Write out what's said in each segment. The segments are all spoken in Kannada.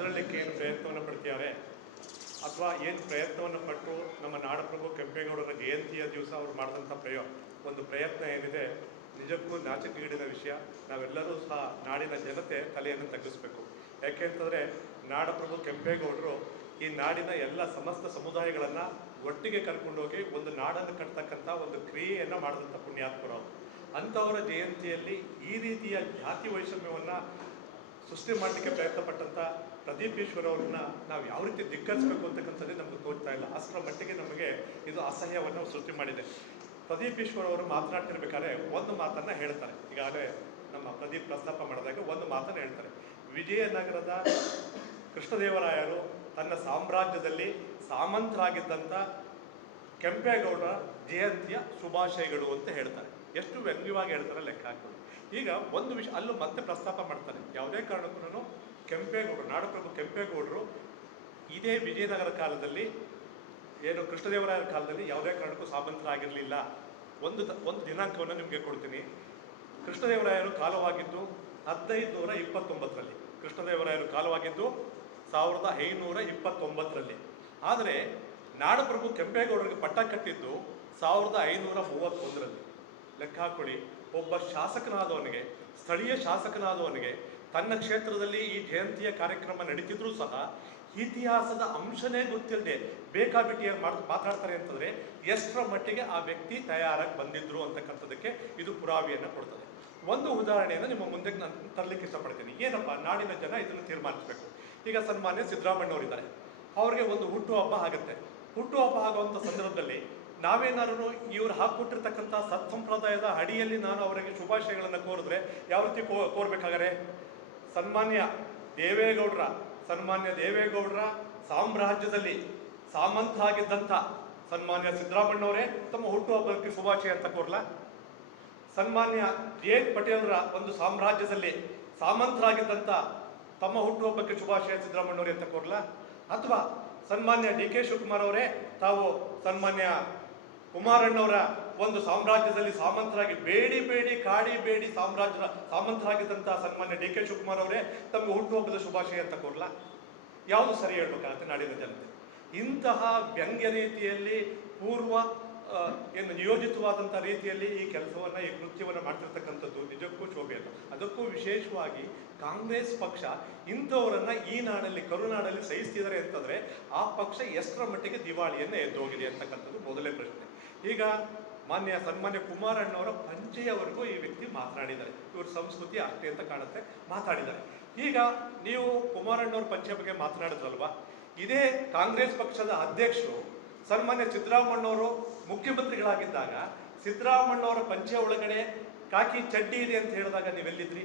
ಅದರಲ್ಲಿಕ್ಕೆ ಏನು ಪ್ರಯತ್ನವನ್ನು ಪಡ್ತಿದ್ದಾರೆ ಅಥವಾ ಏನು ಪ್ರಯತ್ನವನ್ನು ಪಟ್ಟು ನಮ್ಮ ನಾಡಪ್ರಭು ಕೆಂಪೇಗೌಡರ ಜಯಂತಿಯ ದಿವಸ ಅವರು ಮಾಡಿದಂಥ ಒಂದು ಪ್ರಯತ್ನ ಏನಿದೆ ನಿಜಕ್ಕೂ ನಾಚಿಕೆಗೇಡಿನ ವಿಷಯ. ನಾವೆಲ್ಲರೂ ಸಹ ನಾಡಿನ ಜನತೆ ತಲೆಯನ್ನು ತಗ್ಗಿಸ್ಬೇಕು. ಯಾಕೆಂತಂದರೆ ನಾಡಪ್ರಭು ಕೆಂಪೇಗೌಡರು ಈ ನಾಡಿನ ಎಲ್ಲ ಸಮಸ್ತ ಸಮುದಾಯಗಳನ್ನು ಒಟ್ಟಿಗೆ ಕರ್ಕೊಂಡೋಗಿ ಒಂದು ನಾಡನ್ನು ಕಟ್ತಕ್ಕಂಥ ಒಂದು ಕ್ರಿಯೆಯನ್ನು ಮಾಡಿದಂಥ ಪುಣ್ಯಾತ್ಮರು. ಅಂಥವರ ಜಯಂತಿಯಲ್ಲಿ ಈ ರೀತಿಯ ಜಾತಿ ವೈಷಮ್ಯವನ್ನು ಸೃಷ್ಟಿ ಮಾಡಲಿಕ್ಕೆ ಪ್ರಯತ್ನ ಪಟ್ಟಂಥ ಪ್ರದೀಪ್ ಈಶ್ವರ್ ಅವ್ರನ್ನ ನಾವು ಯಾವ ರೀತಿ ಧಿಕ್ಕರಿಸಬೇಕು ಅಂತಕ್ಕಂಥದ್ದೇ ನಮಗೆ ತೋಚ್ತಾ ಇಲ್ಲ. ಅಷ್ಟರ ಮಟ್ಟಿಗೆ ನಮಗೆ ಇದು ಅಸಹ್ಯವನ್ನು ಸೃಷ್ಟಿ ಮಾಡಿದೆ. ಪ್ರದೀಪ್ ಈಶ್ವರ್ ಅವರು ಮಾತನಾಡ್ತಿರ್ಬೇಕಾದ್ರೆ ಒಂದು ಮಾತನ್ನು ಹೇಳ್ತಾರೆ. ಈಗಾಗಲೇ ನಮ್ಮ ಪ್ರದೀಪ್ ಪ್ರಸ್ತಾಪ ಮಾಡಿದಾಗ ಒಂದು ಮಾತನ್ನು ಹೇಳ್ತಾರೆ. ವಿಜಯನಗರದ ಕೃಷ್ಣದೇವರಾಯರು ತನ್ನ ಸಾಮ್ರಾಜ್ಯದಲ್ಲಿ ಸಾಮಂತರಾಗಿದ್ದಂಥ ಕೆಂಪೇಗೌಡರ ಜಯಂತಿಯ ಶುಭಾಶಯಗಳು ಅಂತ ಹೇಳ್ತಾರೆ. ಎಷ್ಟು ವ್ಯಂಗ್ಯವಾಗಿ ಹೇಳ್ತಾರೆ ಲೆಕ್ಕ ಹಾಕ್ತಾರೆ. ಈಗ ಒಂದು ವಿಷಯ ಅಲ್ಲೂ ಮತ್ತೆ ಪ್ರಸ್ತಾಪ ಮಾಡ್ತಾರೆ. ಯಾವುದೇ ಕಾರಣಕ್ಕೂ ಕೆಂಪೇಗೌಡರು, ನಾಡಪ್ರಭು ಕೆಂಪೇಗೌಡರು ಇದೇ ವಿಜಯನಗರ ಕಾಲದಲ್ಲಿ ಏನು ಕೃಷ್ಣದೇವರಾಯರ ಕಾಲದಲ್ಲಿ ಯಾವುದೇ ಕಾರಣಕ್ಕೂ ಸಾಮಂತರಾಗಿರಲಿಲ್ಲ. ಒಂದು ದಿನಾಂಕವನ್ನು ನಿಮಗೆ ಕೊಡ್ತೀನಿ. ಕೃಷ್ಣದೇವರಾಯರು ಕಾಲವಾಗಿದ್ದು 1529ರಲ್ಲಿ. ಕೃಷ್ಣದೇವರಾಯರು ಕಾಲವಾಗಿದ್ದು 1529ರಲ್ಲಿ. ಆದರೆ ನಾಡಪ್ರಭು ಕೆಂಪೇಗೌಡರಿಗೆ ಪಟ್ಟ ಕಟ್ಟಿದ್ದು 1531ರಲ್ಲಿ. ಲೆಕ್ಕ ಹಾಕೊಳ್ಳಿ. ಒಬ್ಬ ಶಾಸಕನಾದವನಿಗೆ, ಸ್ಥಳೀಯ ಶಾಸಕನಾದವನಿಗೆ ತನ್ನ ಕ್ಷೇತ್ರದಲ್ಲಿ ಈ ಜಯಂತಿಯ ಕಾರ್ಯಕ್ರಮ ನಡೀತಿದ್ರೂ ಸಹ ಇತಿಹಾಸದ ಅಂಶನೇ ಗೊತ್ತಿಲ್ಲದೆ ಬೇಕಾಬಿಟ್ಟಿ ಮಾತಾಡ್ತಾರೆ ಅಂತಂದರೆ ಎಷ್ಟರ ಮಟ್ಟಿಗೆ ಆ ವ್ಯಕ್ತಿ ತಯಾರಾಗಿ ಬಂದಿದ್ರು ಅಂತಕ್ಕಂಥದ್ದಕ್ಕೆ ಇದು ಪುರಾವೆಯನ್ನು ಕೊಡ್ತದೆ. ಒಂದು ಉದಾಹರಣೆಯನ್ನು ನಿಮ್ಮ ಮುಂದೆ ನಾನು ತರಲಿಕ್ಕೆ ಇಷ್ಟಪಡ್ತೀನಿ. ಏನಪ್ಪ, ನಾಡಿನ ಜನ ಇದನ್ನು ತೀರ್ಮಾನಿಸಬೇಕು. ಈಗ ಸನ್ಮಾನ್ಯ ಸಿದ್ದರಾಮಯ್ಯನವರಿದ್ದಾರೆ, ಅವ್ರಿಗೆ ಒಂದು ಹುಟ್ಟುಹಬ್ಬ ಆಗುತ್ತೆ. ಹುಟ್ಟುಹಬ್ಬ ಆಗುವಂಥ ಸಂದರ್ಭದಲ್ಲಿ ನಾವೇನಾದ್ರು ಇವ್ರು ಹಾಕಿಕೊಟ್ಟಿರ್ತಕ್ಕಂಥ ಸತ್ಸಂಪ್ರದಾಯದ ಅಡಿಯಲ್ಲಿ ನಾನು ಅವರಿಗೆ ಶುಭಾಶಯಗಳನ್ನು ಕೋರಿದ್ರೆ ಯಾವ ರೀತಿ ಕೋರ್ಬೇಕಾದರೆ, ಸನ್ಮಾನ್ಯ ದೇವೇಗೌಡರ ಸಾಮ್ರಾಜ್ಯದಲ್ಲಿ ಸಾಮಂತರಾಗಿದ್ದಂಥ ಸನ್ಮಾನ್ಯ ಸಿದ್ದರಾಮಯ್ಯನವರೇ ತಮ್ಮ ಹುಟ್ಟುಹಬ್ಬಕ್ಕೆ ಶುಭಾಶಯ ಅಂತ ಕೋರ್ಲಾ? ಸನ್ಮಾನ್ಯ ಜೆ ಪಟೇಲ್ರ ಒಂದು ಸಾಮ್ರಾಜ್ಯದಲ್ಲಿ ಸಾಮಂತರಾಗಿದ್ದಂಥ ತಮ್ಮ ಹುಟ್ಟುಹಬ್ಬಕ್ಕೆ ಶುಭಾಶಯ ಸಿದ್ದರಾಮಯ್ಯನವರೇ ಅಂತ ಕೋರ್ಲಾ? ಅಥವಾ ಸನ್ಮಾನ್ಯ DK ಶಿವಕುಮಾರ್ ಅವರೇ ತಾವು ಸನ್ಮಾನ್ಯ ಕುಮಾರಣ್ಣವರ ಒಂದು ಸಾಮ್ರಾಜ್ಯದಲ್ಲಿ ಸಾಮಂತರಾಗಿ ಕಾಡಿ ಸಾಮಂತರಾಗಿದ್ದಂಥ ಸನ್ಮಾನ್ಯ DK ಶಿವಕುಮಾರ್ ಅವರೇ ತಮಗೆ ಹುಟ್ಟುಹಬ್ಬದ ಶುಭಾಶಯ ಅಂತ ಕೋರ್ಲಾ? ಯಾವುದು ಸರಿ ಹೇಳ್ಬೇಕಾಗತ್ತೆ ನಾಡಿನ ಜನತೆ? ಇಂತಹ ವ್ಯಂಗ್ಯ ರೀತಿಯಲ್ಲಿ ನಿಯೋಜಿತವಾದಂಥ ರೀತಿಯಲ್ಲಿ ಈ ಕೆಲಸವನ್ನು, ಈ ಕೃತ್ಯವನ್ನು ಮಾಡ್ತಿರ್ತಕ್ಕಂಥದ್ದು ನಿಜಕ್ಕೂ ಶೋಭೆ ಅಲ್ಲ. ಅದಕ್ಕೂ ವಿಶೇಷವಾಗಿ ಕಾಂಗ್ರೆಸ್ ಪಕ್ಷ ಇಂಥವರನ್ನು ಈ ನಾಡಲ್ಲಿ, ಕರುನಾಡಲ್ಲಿ ಸಹಿಸ್ತಿದ್ದಾರೆ ಅಂತಂದರೆ ಆ ಪಕ್ಷ ಎಷ್ಟರ ಮಟ್ಟಿಗೆ ದಿವಾಳಿಯನ್ನು ಎದ್ದೋಗಿದೆ ಅಂತಕ್ಕಂಥದ್ದು ಮೊದಲೇ ಪ್ರಶ್ನೆ. ಈಗ ಸನ್ಮಾನ್ಯ ಕುಮಾರಣ್ಣವರ ಪಂಚೆಯವರೆಗೂ ಈ ವ್ಯಕ್ತಿ ಮಾತನಾಡಿದ್ದಾರೆ. ಇವ್ರ ಸಂಸ್ಕೃತಿ ಅಷ್ಟೇ ಅಂತ ಕಾಣುತ್ತೆ, ಮಾತಾಡಿದ್ದಾರೆ. ಈಗ ನೀವು ಕುಮಾರಣ್ಣವ್ರ ಪಂಚೆ ಬಗ್ಗೆ ಮಾತನಾಡಿದ್ರಲ್ವಾ, ಇದೇ ಕಾಂಗ್ರೆಸ್ ಪಕ್ಷದ ಅಧ್ಯಕ್ಷರು ಸನ್ಮಾನ್ಯ ಸಿದ್ದರಾಮಣ್ಣವರು ಮುಖ್ಯಮಂತ್ರಿಗಳಾಗಿದ್ದಾಗ ಸಿದ್ದರಾಮಣ್ಣವರ ಪಂಚೆ ಒಳಗಡೆ ಕಾಕಿ ಚಡ್ಡಿ ಇದೆ ಅಂತ ಹೇಳಿದಾಗ ನೀವೆಲ್ಲಿದ್ರಿ?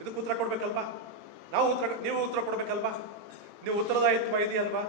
ಇದಕ್ಕೆ ಉತ್ತರ ಕೊಡ್ಬೇಕಲ್ವಾ? ನೀವು ಉತ್ತರ ಕೊಡ್ಬೇಕಲ್ವಾ? ನೀವು ಉತ್ತರದಾಯಿತ್ವ ಇದೆಯಲ್ವಾ?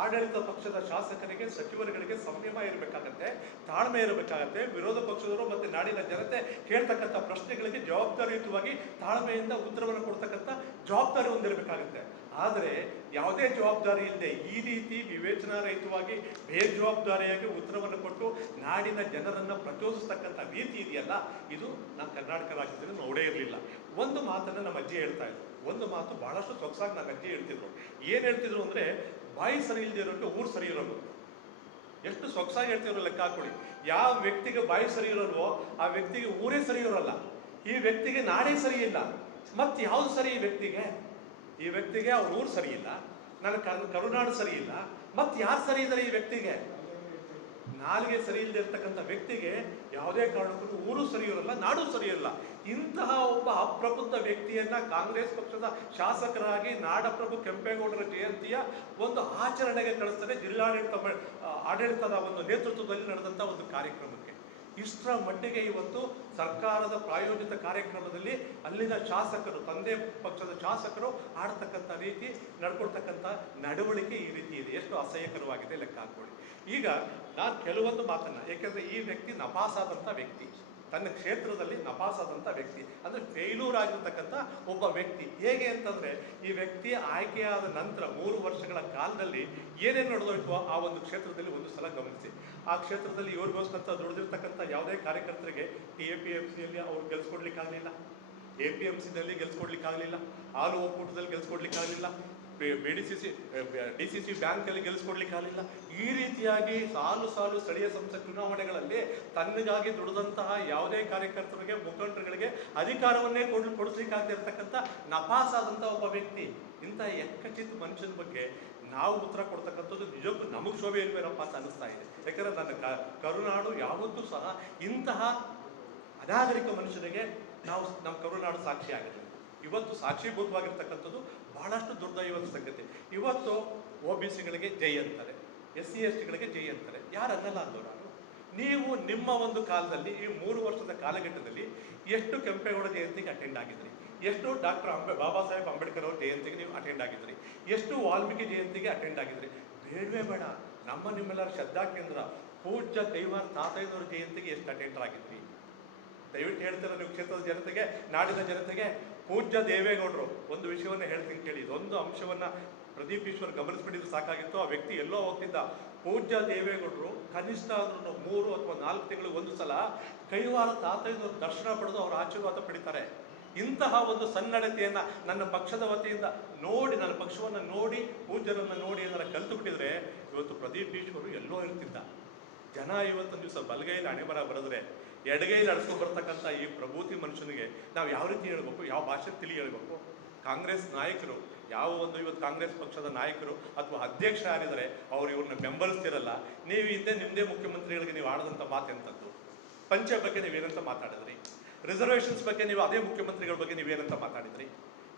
ಆಡಳಿತ ಪಕ್ಷದ ಶಾಸಕರಿಗೆ, ಸಚಿವರುಗಳಿಗೆ ಸಂಯಮ ಇರಬೇಕಾಗತ್ತೆ, ತಾಳ್ಮೆ ಇರಬೇಕಾಗತ್ತೆ. ವಿರೋಧ ಪಕ್ಷದವರು ಮತ್ತು ನಾಡಿನ ಜನತೆ ಕೇಳ್ತಕ್ಕಂಥ ಪ್ರಶ್ನೆಗಳಿಗೆ ಜವಾಬ್ದಾರಿಯುತವಾಗಿ ತಾಳ್ಮೆಯಿಂದ ಉತ್ತರವನ್ನು ಕೊಡ್ತಕ್ಕಂಥ ಜವಾಬ್ದಾರಿ ಹೊಂದಿರಬೇಕಾಗತ್ತೆ. ಆದರೆ ಯಾವುದೇ ಜವಾಬ್ದಾರಿ ಇಲ್ಲದೆ ಈ ರೀತಿ ವಿವೇಚನಾರಹಿತವಾಗಿ ಬೇಜವಾಬ್ದಾರಿಯಾಗಿ ಉತ್ತರವನ್ನು ಕೊಟ್ಟು ನಾಡಿನ ಜನರನ್ನು ಪ್ರಚೋದಿಸ್ತಕ್ಕಂಥ ರೀತಿ ಇದೆಯಲ್ಲ, ಇದು ನಾನು ಕರ್ನಾಟಕ ರಾಜ್ಯದಲ್ಲಿ ನೋಡೇ ಇರಲಿಲ್ಲ. ಒಂದು ಮಾತನ್ನು ನಮ್ಮ ಅಜ್ಜಿ ಹೇಳ್ತಾ ಇದ್ರು. ಒಂದು ಮಾತು ಬಹಳಷ್ಟು ಸೊಗಸಾಗಿ ನನ್ನ ಅಜ್ಜಿ ಹೇಳ್ತಿದ್ರು. ಏನು ಹೇಳ್ತಿದ್ರು ಅಂದರೆ, ಬಾಯಿ ಸರಿ ಇಲ್ಲದೆ ಇರೋಕ್ಕೆ ಊರು ಸರಿ ಇರೋದು. ಎಷ್ಟು ಸೊಗಸಾಗಿ ಹೇಳ್ತಿರೋ ಲೆಕ್ಕ ಹಾಕೊಳ್ಳಿ. ಯಾವ ವ್ಯಕ್ತಿಗೆ ಬಾಯಿ ಸರಿ ಇರೋಲ್ವೋ ಆ ವ್ಯಕ್ತಿಗೆ ಊರೇ ಸರಿ ಇರೋಲ್ಲ. ಈ ವ್ಯಕ್ತಿಗೆ ನಾಡೇ ಸರಿ ಇಲ್ಲ, ಮತ್ತೆ ಯಾವುದು ಸರಿ? ಈ ವ್ಯಕ್ತಿಗೆ ಅವ್ರ ಊರು ಸರಿ ಇಲ್ಲ, ನನ್ನ ಕರುನಾಡು ಸರಿ ಇಲ್ಲ, ಮತ್ತೆ ಯಾರು ಸರಿ ಇದ್ದಾರೆ ಈ ವ್ಯಕ್ತಿಗೆ? ನಾಲಿಗೆ ಸರಿ ಇಲ್ಲದೆ ಇರ್ತಕ್ಕಂಥ ವ್ಯಕ್ತಿಗೆ ಯಾವುದೇ ಕಾರಣಕ್ಕೂ ಊರು ಸರಿ ಇರಲ್ಲ, ನಾಡು ಸರಿ ಇರಲ್ಲ. ಇಂತಹ ಒಬ್ಬ ಅಪ್ರಬುದ್ಧ ವ್ಯಕ್ತಿಯನ್ನ ಕಾಂಗ್ರೆಸ್ ಪಕ್ಷದ ಶಾಸಕರಾಗಿ ನಾಡಪ್ರಭು ಕೆಂಪೇಗೌಡರ ಜಯಂತಿಯ ಒಂದು ಆಚರಣೆಗೆ ಕಳಿಸ್ತಾರೆ. ಆಡಳಿತದ ಒಂದು ನೇತೃತ್ವದಲ್ಲಿ ನಡೆದಂಥ ಒಂದು ಕಾರ್ಯಕ್ರಮಕ್ಕೆ ಇಷ್ಟರ ಮಟ್ಟಿಗೆ ಇವತ್ತು ಸರ್ಕಾರದ ಪ್ರಾಯೋಜಿತ ಕಾರ್ಯಕ್ರಮದಲ್ಲಿ ಅಲ್ಲಿನ ಶಾಸಕರು, ತಂದೆ ಪಕ್ಷದ ಶಾಸಕರು ಆಡ್ತಕ್ಕಂಥ ರೀತಿ, ನಡ್ಕೊಳ್ತಕ್ಕಂಥ ನಡವಳಿಕೆ ಈ ರೀತಿ ಇದೆ. ಎಷ್ಟು ಅಸಹ್ಯಕರವಾಗಿದೆ ಲೆಕ್ಕ ಹಾಕೊಳ್ಳಿ. ಈಗ ನಾನು ಕೆಲವೊಂದು ಮಾತನ್ನು, ಏಕೆಂದರೆ ಈ ವ್ಯಕ್ತಿ ನಪಾಸಾದಂಥ ವ್ಯಕ್ತಿ, ತನ್ನ ಕ್ಷೇತ್ರದಲ್ಲಿ ನಪಾಸಾದಂಥ ವ್ಯಕ್ತಿ, ಅಂದರೆ ಫೇಲ್ಯೂರ್ ಆಗಿರ್ತಕ್ಕಂಥ ಒಬ್ಬ ವ್ಯಕ್ತಿ. ಹೇಗೆ ಅಂತಂದರೆ, ಈ ವ್ಯಕ್ತಿ ಆಯ್ಕೆಯಾದ ನಂತರ 3 ವರ್ಷಗಳ ಕಾಲದಲ್ಲಿ ಏನೇನು ನಡೆದೋಯ್ತು ಆ ಒಂದು ಕ್ಷೇತ್ರದಲ್ಲಿ ಒಂದು ಸಲ ಗಮನಿಸಿ. ಆ ಕ್ಷೇತ್ರದಲ್ಲಿ ಇವ್ರಿಗೋಸ್ಕರ ದುಡಿದಿರ್ತಕ್ಕಂಥ ಯಾವುದೇ ಕಾರ್ಯಕರ್ತರಿಗೆ TAPMCಯಲ್ಲಿ ಅವ್ರು ಗೆಲ್ಸ್ಕೊಡ್ಲಿಕ್ಕಾಗಲಿಲ್ಲ. APMCನಲ್ಲಿ ಗೆಲ್ಸ್ಕೊಡ್ಲಿಕ್ಕಾಗಲಿಲ್ಲ, ಹಾಲು ಒಕ್ಕೂಟದಲ್ಲಿ ಗೆಲ್ಸ್ಕೊಡ್ಲಿಕ್ಕಾಗಲಿಲ್ಲ, DCC ಬ್ಯಾಂಕಲ್ಲಿ ಗೆಲ್ಲಿಸ್ಕೊಡ್ಲಿಕ್ಕಾಗಲಿಲ್ಲ. ಈ ರೀತಿಯಾಗಿ ಸಾಲು ಸಾಲು ಸ್ಥಳೀಯ ಸಂಸ್ಥೆ ಚುನಾವಣೆಗಳಲ್ಲಿ ತನ್ನಗಾಗಿ ದುಡಿದಂತಹ ಯಾವುದೇ ಕಾರ್ಯಕರ್ತರಿಗೆ, ಮುಖಂಡರುಗಳಿಗೆ ಅಧಿಕಾರವನ್ನೇ ಕೊಡಿಸ್ಲಿಕ್ಕಾಗದಿರ್ತಕ್ಕಂಥ ನಪಾಸಾದಂಥ ಒಬ್ಬ ವ್ಯಕ್ತಿ. ಇಂಥ ಎಕ್ಕಚಿತ್ ಮನುಷ್ಯನ ಬಗ್ಗೆ ನಾವು ಉತ್ತರ ಕೊಡ್ತಕ್ಕಂಥದ್ದು ನಿಜಕ್ಕೂ ನಮಗೆ ಶೋಭೆ ಇಲ್ವೇನಪ್ಪ ಅಂತ ಅನಿಸ್ತಾ ಇದೆ. ಯಾಕಂದರೆ ನನ್ನ ಕರುನಾಡು ಯಾವತ್ತೂ ಸಹ ಇಂತಹ ಅನಾಗರಿಕ ಮನುಷ್ಯನಿಗೆ ನಮ್ಮ ಕರುನಾಡು ಸಾಕ್ಷಿ ಆಗುತ್ತೆ. ಇವತ್ತು ಸಾಕ್ಷೀಭೂತವಾಗಿರ್ತಕ್ಕಂಥದ್ದು ಬಹಳಷ್ಟು ದುರ್ದೈವದ ಸಂಗತಿ. ಇವತ್ತು OBCಗಳಿಗೆ ಜೈ ಅಂತಾರೆ, SC STಗಳಿಗೆ ಜೈ ಅಂತಾರೆ. ಯಾರು ಅನ್ನಲ್ಲ ಅಂದೋ ನಾನು. ನೀವು ನಿಮ್ಮ ಒಂದು ಕಾಲದಲ್ಲಿ ಈ 3 ವರ್ಷದ ಕಾಲಘಟ್ಟದಲ್ಲಿ ಎಷ್ಟು ಕೆಂಪೇಗೌಡ ಜಯಂತಿಗೆ ಅಟೆಂಡ್ ಆಗಿದ್ರಿ, ಎಷ್ಟು ಬಾಬಾ ಸಾಹೇಬ್ ಅಂಬೇಡ್ಕರ್ ಅವ್ರ ಜಯಂತಿಗೆ ನೀವು ಅಟೆಂಡ್ ಆಗಿದ್ರಿ, ಎಷ್ಟು ವಾಲ್ಮೀಕಿ ಜಯಂತಿಗೆ ಅಟೆಂಡ್ ಆಗಿದ್ರಿ? ಬೇಡವೇ ಬೇಡ. ನಿಮ್ಮೆಲ್ಲರ ಶ್ರದ್ಧಾ ಕೇಂದ್ರ ಪೂಜ್ಯ ಕೈವಾರ ತಾತಯ್ಯನವ್ರ ಜಯಂತಿಗೆ ಎಷ್ಟು ಅಟೆಂಡರ್ ಆಗಿದ್ರಿ? ದಯವಿಟ್ಟು ಹೇಳ್ತಾರೆ ನೀವು ಕ್ಷೇತ್ರದ ಜನತೆಗೆ, ನಾಡಿನ ಜನತೆಗೆ. ಪೂಜ್ಯ ದೇವೇಗೌಡರು ಒಂದು ವಿಷಯವನ್ನು ಹೇಳ್ತೀನಿ ಕೇಳಿ. ಇದೊಂದು ಅಂಶವನ್ನ ಪ್ರದೀಪ್ ಈಶ್ವರ್ ಗಮನಿಸ್ಬಿಟ್ಟಿದ್ದು ಸಾಕಾಗಿತ್ತು. ಆ ವ್ಯಕ್ತಿ ಎಲ್ಲೋ ಹೋಗ್ತಿದ್ದ. ಪೂಜ್ಯ ದೇವೇಗೌಡರು ಕನಿಷ್ಠ ಆದ್ರೂ 3 ಅಥವಾ 4 ತಿಂಗಳಿಗೆ ಒಂದು ಸಲ ಕೈವಾರ ತಾತಯ್ಯನವ್ರ ದರ್ಶನ ಪಡೆದು ಅವರ ಆಶೀರ್ವಾದ ಪಡಿತಾರೆ. ಇಂತಹ ಒಂದು ಸನ್ನಡತೆಯನ್ನ ನನ್ನ ಪಕ್ಷದ ವತಿಯಿಂದ ನೋಡಿ, ನನ್ನ ಪಕ್ಷವನ್ನು ನೋಡಿ, ಪೂಜ್ಯರನ್ನ ನೋಡಿ ಏನಾರ ಕಲ್ತು ಬಿಟ್ಟಿದ್ರೆ ಇವತ್ತು ಪ್ರದೀಪ್ ಈಶ್ವರು ಎಲ್ಲೋ ಇರ್ತಿದ್ದ. ಜನ ಇವತ್ತೊಂದು ದಿವಸ ಬಲಗೈಲಿ ಹಣೆಬರ ಬರೆದ್ರೆ ಎಡಗೈಲಿ ಅಳಿಸ್ಕೊಂಡು ಬರ್ತಕ್ಕಂಥ ಈ ಪ್ರಭೂತಿ ಮನುಷ್ಯನಿಗೆ ನಾವು ಯಾವ ರೀತಿ ಹೇಳ್ಬೇಕು, ಯಾವ ಭಾಷೆ ತಿಳಿ ಹೇಳ್ಬೇಕು? ಕಾಂಗ್ರೆಸ್ ನಾಯಕರು, ಯಾವ ಒಂದು ಇವತ್ತು ಕಾಂಗ್ರೆಸ್ ಪಕ್ಷದ ನಾಯಕರು ಅಥವಾ ಅಧ್ಯಕ್ಷ ಯಾರಿದ್ದಾರೆ ಅವ್ರು ಇವ್ರನ್ನ ಬೆಂಬಲಿಸ್ತಿರಲ್ಲ. ನೀವು ಹಿಂದೆ ನಿಮ್ಮದೇ ಮುಖ್ಯಮಂತ್ರಿಗಳಿಗೆ ನೀವು ಆಡದಂಥ ಮಾತೆಂಥದ್ದು? ಪಂಚೆ ಬಗ್ಗೆ ನೀವೇನಂತ ಮಾತಾಡಿದ್ರಿ? ರಿಸರ್ವೇಷನ್ಸ್ ಬಗ್ಗೆ ನೀವು ಅದೇ ಮುಖ್ಯಮಂತ್ರಿಗಳ ಬಗ್ಗೆ ನೀವೇನಂತ ಮಾತಾಡಿದ್ರಿ?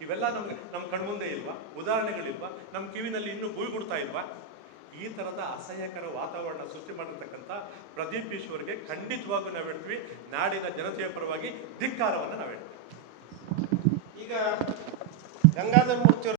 ಇವೆಲ್ಲ ನಮ್ಮ ಕಣ್ಮುಂದೆ ಇಲ್ವಾ? ಉದಾಹರಣೆಗಳಿಲ್ವಾ? ನಮ್ಮ ಕಿವಿನಲ್ಲಿ ಇನ್ನೂ ಗುಯ್ಗುಡ್ತಾ ಇಲ್ವಾ? ಈ ಥರದ ಅಸಹ್ಯಕರ ವಾತಾವರಣ ಸೃಷ್ಟಿ ಮಾಡಿರ್ತಕ್ಕಂಥ ಪ್ರದೀಪ್ ಈಶ್ವರ್ಗೆ ಖಂಡಿತವಾಗೂ ನಾವು ಹೇಳ್ತೀವಿ, ನಾಡಿನ ಜನತೆಯ ಪರವಾಗಿ ಧಿಕ್ಕಾರವನ್ನು ನಾವು ಹೇಳ್ತೀವಿ. ಈಗ ಗಂಗಾಧರ್ ಮೂರ್ತಿ